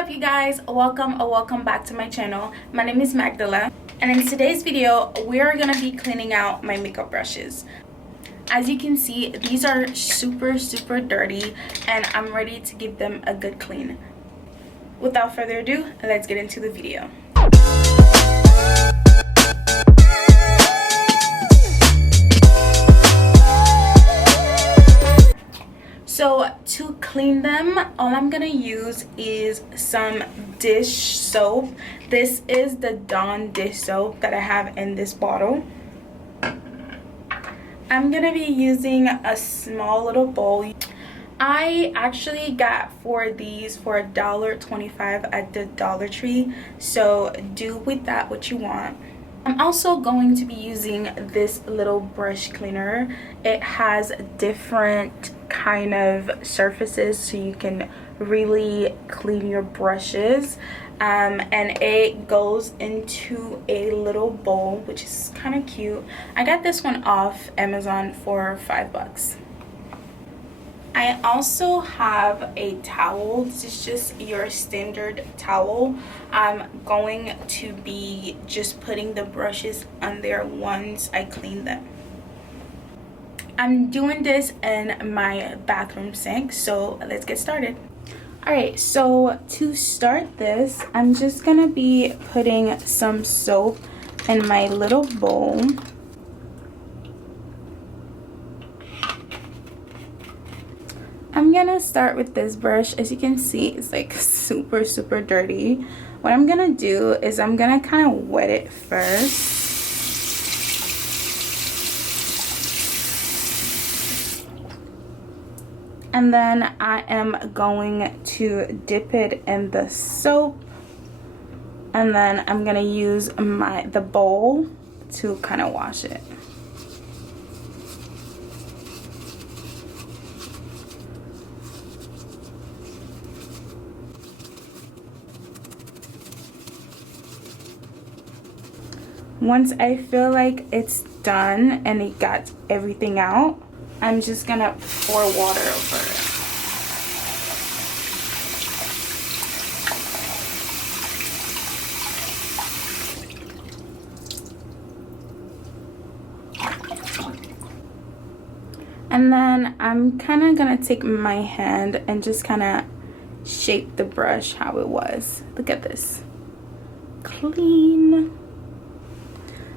up, you guys? Welcome back to my channel. My name is Magdala, and in today's video we are gonna be cleaning out my makeup brushes. As you can see, these are super dirty, and I'm ready to give them a good clean. Without further ado, let's get into the video. So to clean them, all I'm gonna use is some dish soap. This is the Dawn dish soap that I have in this bottle. I'm gonna be using a small little bowl. I actually got 4 of these for $1.25 at the Dollar Tree, so do with that what you want. I'm also going to be using this little brush cleaner. It has different kind of surfaces so you can really clean your brushes, and it goes into a little bowl, which is kind of cute. I got this one off Amazon for $5. I also have a towel. This is just your standard towel. I'm going to be just putting the brushes on there once I clean them. I'm doing this in my bathroom sink, so let's get started. Alright, so to start this, I'm just gonna be putting some soap in my little bowl. I'm gonna start with this brush. As you can see, it's like super dirty. What I'm gonna do is I'm gonna kind of wet it first. And then I am going to dip it in the soap, and then I'm gonna use the bowl to kind of wash it. Once I feel like it's done and it got everything out, I'm just gonna pour water over it. And then I'm kind of gonna take my hand and just kind of shape the brush how it was. Look at this. Clean.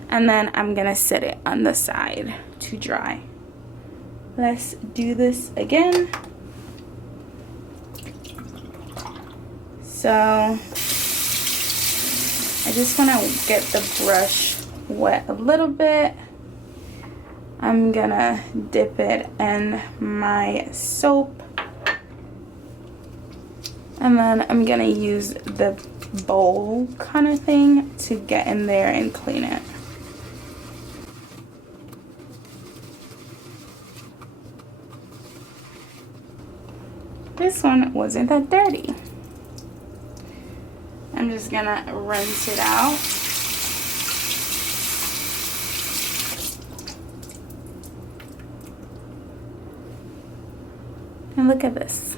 And then I'm gonna set it on the side to dry. Let's do this again. So I just want to get the brush wet a little bit. I'm gonna dip it in my soap, and then I'm gonna use the bowl kind of thing to get in there and clean it. This one wasn't that dirty. I'm just gonna rinse it out. And look at this.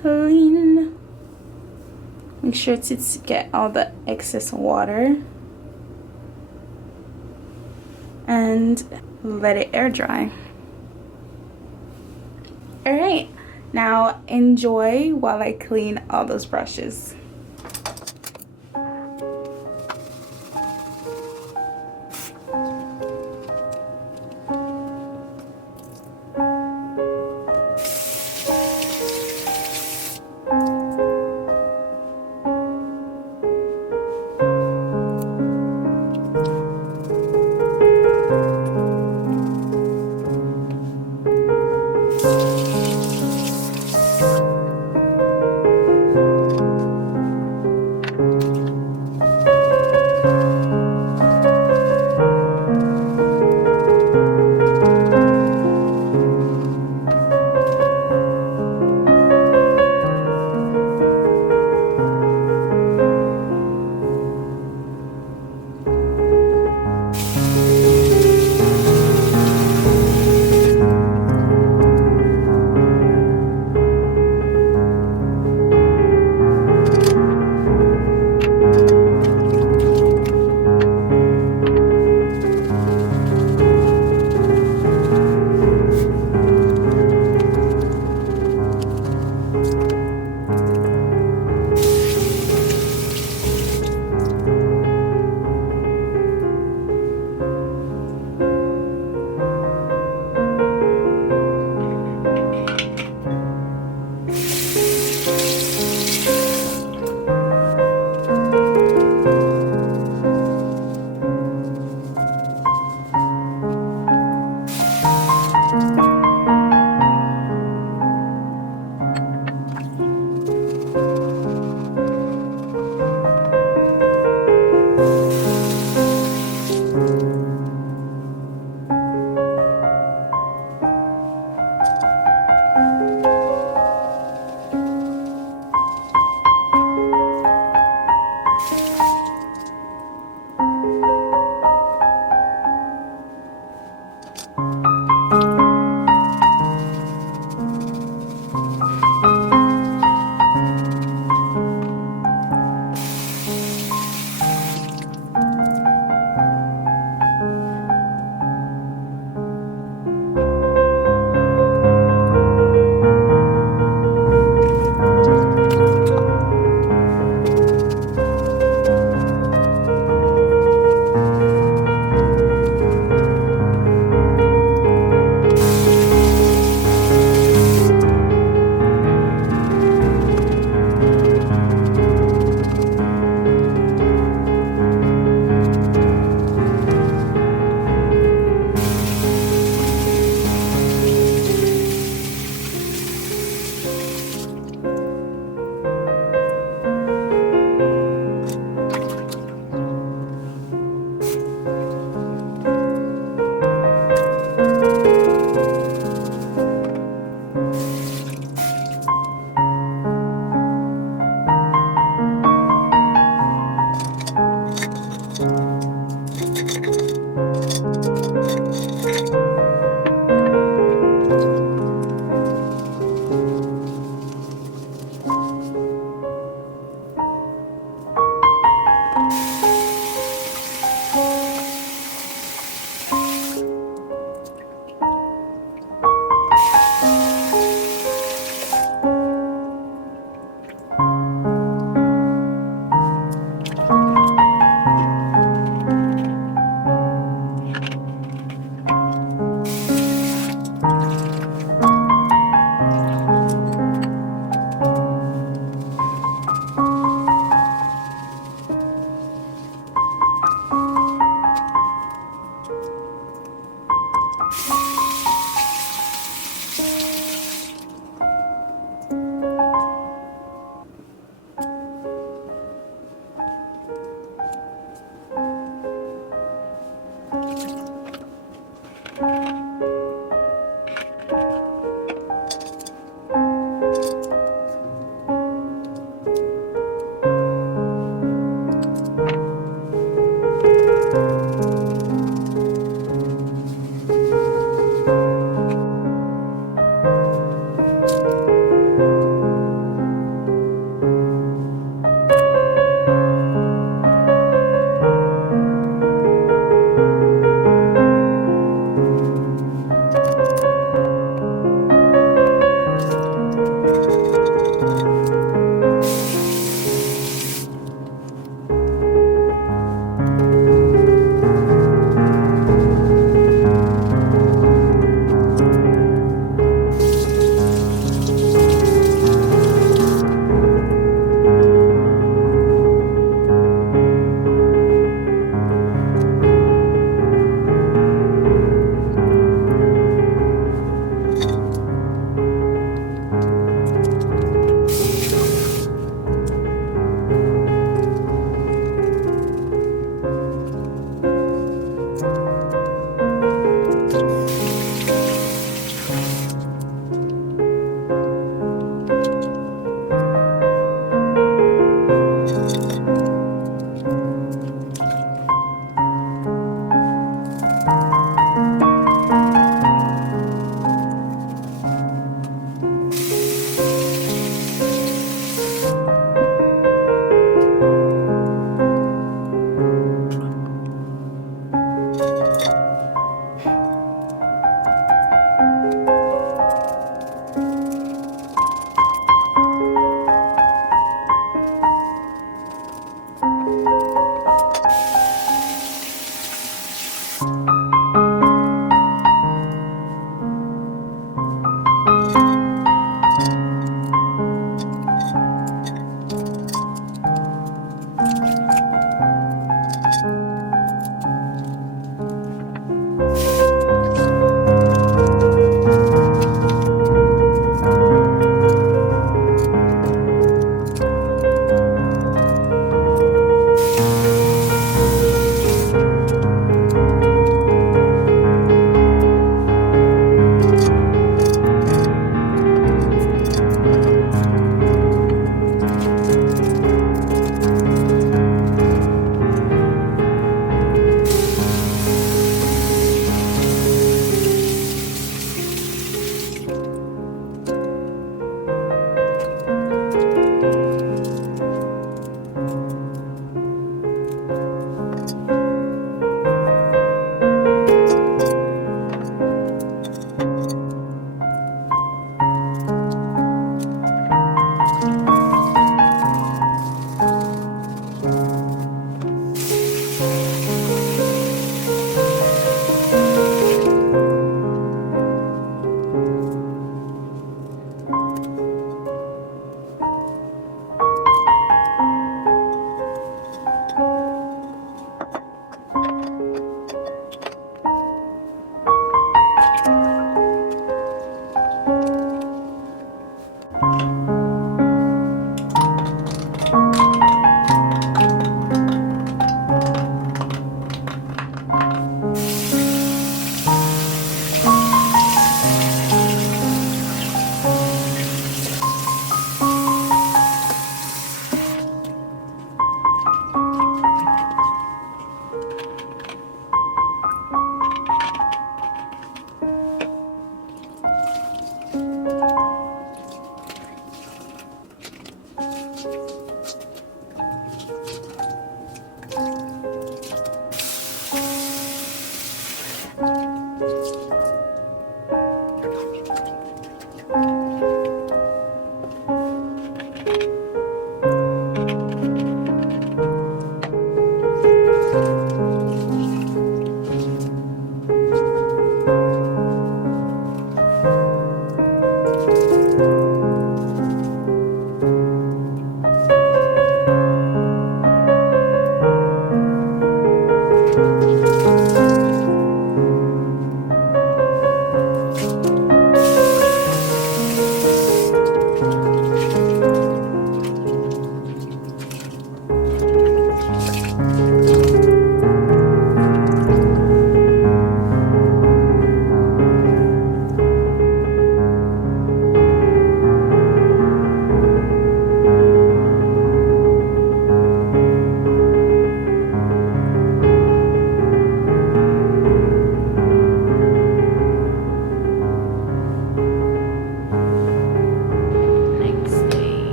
Clean. Make sure to get all the excess water. And let it air dry. Alright, now enjoy while I clean all those brushes.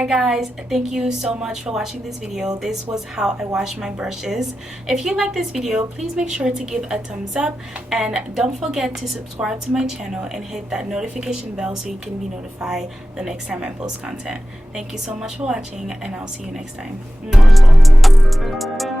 Alright guys, thank you so much for watching this video. This was how I wash my brushes. If you like this video, please make sure to give a thumbs up and don't forget to subscribe to my channel and hit that notification bell so you can be notified the next time I post content. Thank you so much for watching and I'll see you next time. Mwah.